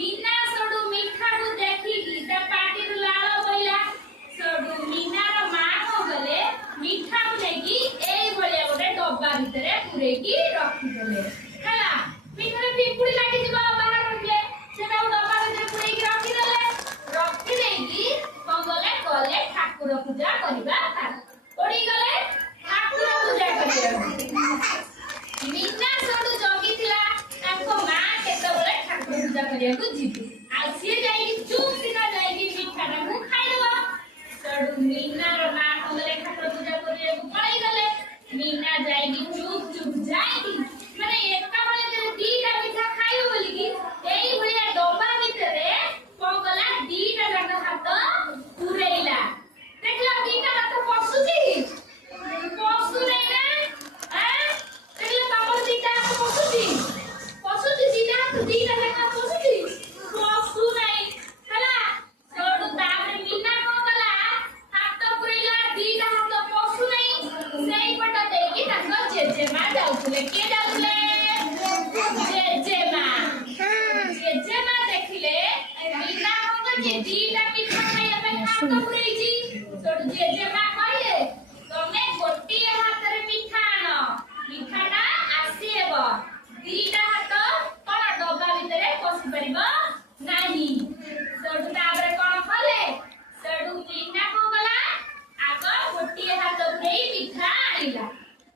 मीना सोडू मिठा को देखी की ता पाटी रो लाल बोइला सोडू मीना रो मां को गले मिठा को लेकी एई भलिया गोटे डब्बा भितरे पुरे की रखी देले हला मिठा रे पिपुड़ी लागी जिबा बाहर रखले सेटा डब्बा भितरे पुरे की रखी देकी मंगले गले ठाकुर पूजा करिबा ओडी गले ठाकुर पूजा करिबा मीना सोडू जगी थिला ताको मां केते बोले ठाकुर पूजा करिया को जीतु आ से जाई की चुप सिना जाई की मिठा को खाइ देबा सोडू मीना रो मां मंगले ठाकुर पूजा करिया को पळाई गले मीना जाई की चुप चुप जाई की माने एका बोले ते दीटा मिठा खाइयो बोली की एई भलिया डब्बा भितरे मंगला दीटा जाक हाथ पुरेइला देखला दीटा हाथ पसुची पसु नै ना देखला बाबा दीटा हाथ पसुची दीटा हाथ दीटा जाक पसुची पसु नै हला सोडू तारे मीना मंगला हाथ पुरेइला दीटा हाथ पसु नै सेई पट देकी ताको जेजेमा जाउथले के जाउथले जेजेमा देखिले मीना मंगल जे दीटा मिठा खाइया पे हाथ पुरेइची सोडू जेजेमा कहले तमे गोटी हाथ रे मिठा आनो मिठाटा आसीएबो दीटा हाथ कोन डब्बा भितरे पसि परिबो नाही सोडू ताबरे कोन खले सोडू मीना मंगला आगो गोटी हाथ पुरेई मिठा आइला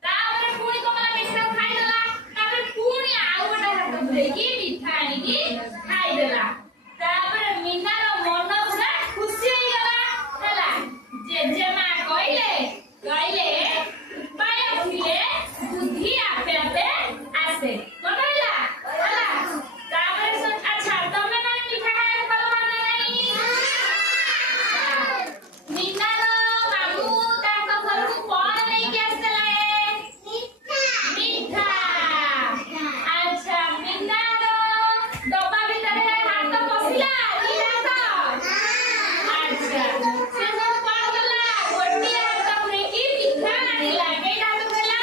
ताबरे पुणी कमला मिठा खाइदेला ताबरे पुणी आउ गोटा हाथ पुरेई की मिठा आनी की खाइदेला ताबरे मीना रो मन पूरा खुशी होई गला हला जेजेमा कहले उपाय भूले बुद्धि आपे आपे आसे बताइला हला ताबरे अच्छा तमे माने मिठा खाए भलो माने नहीं मीना रो मामू ताको घर को कोन नहीं के आसले मिठा अच्छा मीना रो डब्बा भीतर हाथ पसिला दीटा हाथ अच्छा से सब कोन गला गोटी हाथ पुरे की मिठा आनिला केटा तो गला